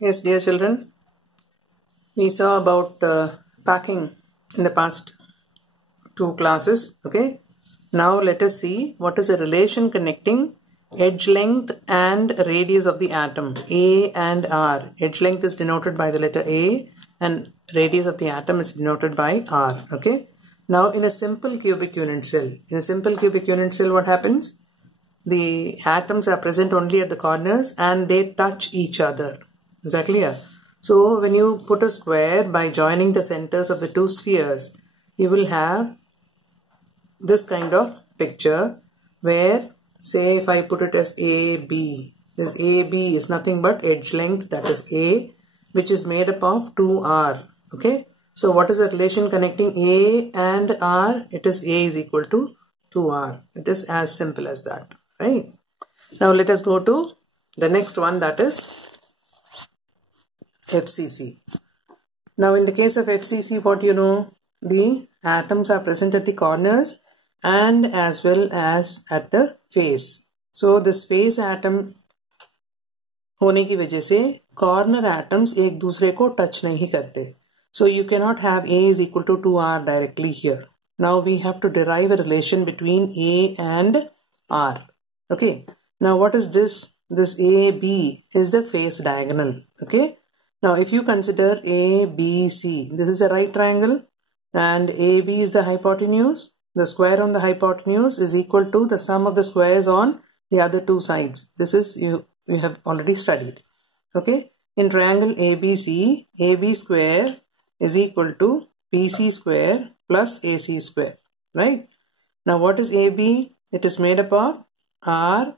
Yes, dear children, we saw about packing in the past two classes. Okay, now let us see what is the relation connecting edge length and radius of the atom A and R. Edge length is denoted by the letter A and radius of the atom is denoted by R. Okay, now in a simple cubic unit cell, what happens? The atoms are present only at the corners and they touch each other. Is that clear? So when you put a square by joining the centers of the two spheres, you will have this kind of picture where, say, if I put it as AB, this AB is nothing but edge length, that is A, which is made up of 2R. Okay. So what is the relation connecting A and R? It is A is equal to 2R. It is as simple as that. Right. Now let us go to the next one, that is FCC. Now in the case of FCC, what you know, the atoms are present at the corners and as well as at the face. So this face atom होने की वजह से corner atoms एक दूसरे को touch नहीं करते. So you cannot have A is equal to 2R directly here. Now we have to derive a relation between A and R. Okay. Now what is this? This AB is the face diagonal. Okay. Now if you consider ABC, this is a right triangle and AB is the hypotenuse. The square on the hypotenuse is equal to the sum of the squares on the other two sides. This is you have already studied. Okay. In triangle ABC, AB square is equal to BC square plus AC square. Right. Now what is AB? It is made up of R,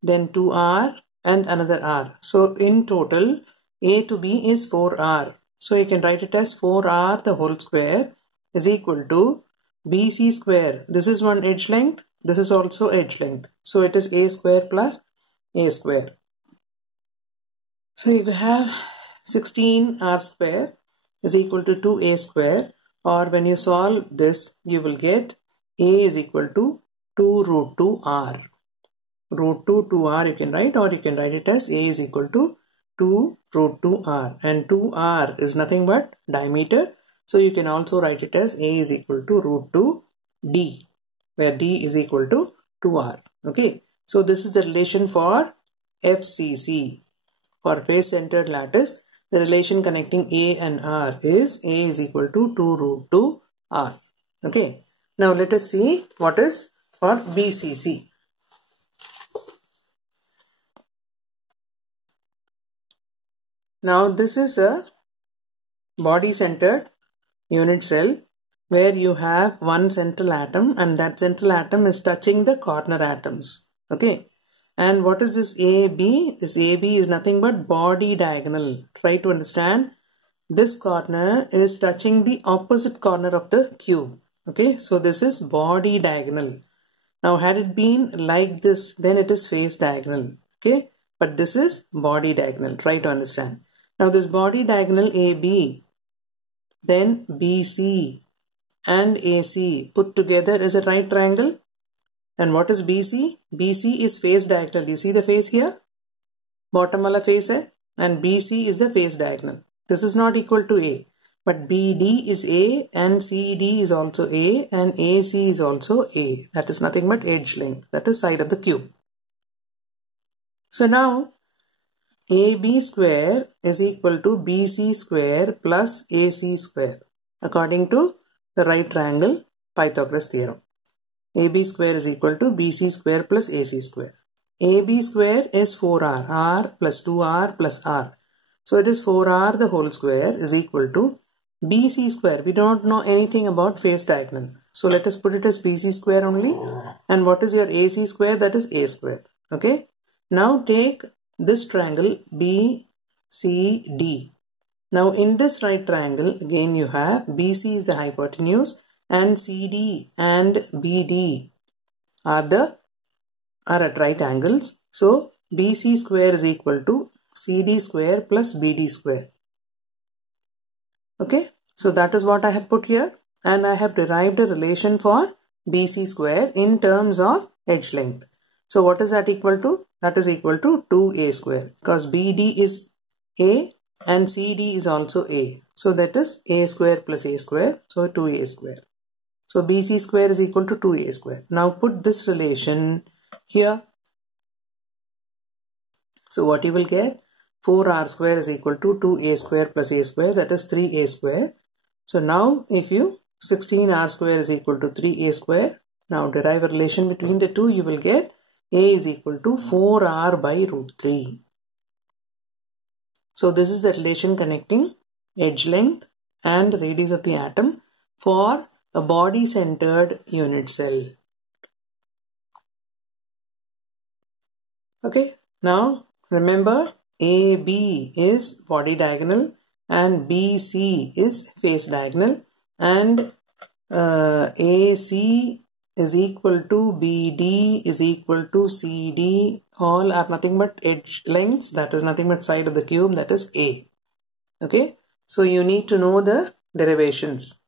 then 2R and another R. So in total, A to B is 4R. So you can write it as 4R the whole square is equal to BC square. This is one edge length. This is also edge length. So it is A square plus A square. So you have 16R square is equal to 2A square, or when you solve this, you will get A is equal to 2 root 2R. Root 2 2R you can write, or you can write it as A is equal to 2 root 2R, and 2R is nothing but diameter. So you can also write it as A is equal to root 2 D, where D is equal to 2R. Okay. So this is the relation for FCC. For face centered lattice, the relation connecting A and R is A is equal to 2 root 2 R. Okay. Now let us see what is for BCC. Now this is a body centered unit cell where you have one central atom and that central atom is touching the corner atoms. Okay. And what is this AB? This AB is nothing but body diagonal. Try to understand. This corner is touching the opposite corner of the cube. Okay. So this is body diagonal. Now had it been like this, then it is face diagonal. Okay. But this is body diagonal. Try to understand. Now this body diagonal AB, then BC and AC put together is a right triangle. And what is BC? BC is face diagonal. You see the face here? Bottom wala face hai. And BC is the face diagonal. This is not equal to A. But BD is A and CD is also A and AC is also A. That is nothing but edge length. That is side of the cube. So now AB square is equal to BC square plus AC square according to the right triangle Pythagoras theorem. AB square is equal to BC square plus AC square. AB square is 4R, R plus 2R plus R. So it is 4R the whole square is equal to BC square. We don't know anything about face diagonal. So let us put it as BC square only. And what is your AC square? That is A square. Okay. Now take this triangle BCD. Now in this right triangle, again you have BC is the hypotenuse and CD and BD are at right angles. So BC square is equal to CD square plus BD square. Okay. So that is what I have put here, and I have derived a relation for BC square in terms of edge length. So what is that equal to? That is equal to 2A square, because BD is A and CD is also A. So that is A square plus A square. So 2A square. So BC square is equal to 2A square. Now put this relation here. So what you will get? 4R square is equal to 2A square plus A square, that is 3A square. So now if you 16R square is equal to 3A square, now derive a relation between the two, you will get A is equal to 4R by root 3. So this is the relation connecting edge length and radius of the atom for a body-centered unit cell. Okay, now remember AB is body diagonal and BC is face diagonal, and AC is equal to BD is equal to CD. All are nothing but edge lengths, that is nothing but side of the cube, that is A. Okay, so you need to know the derivations.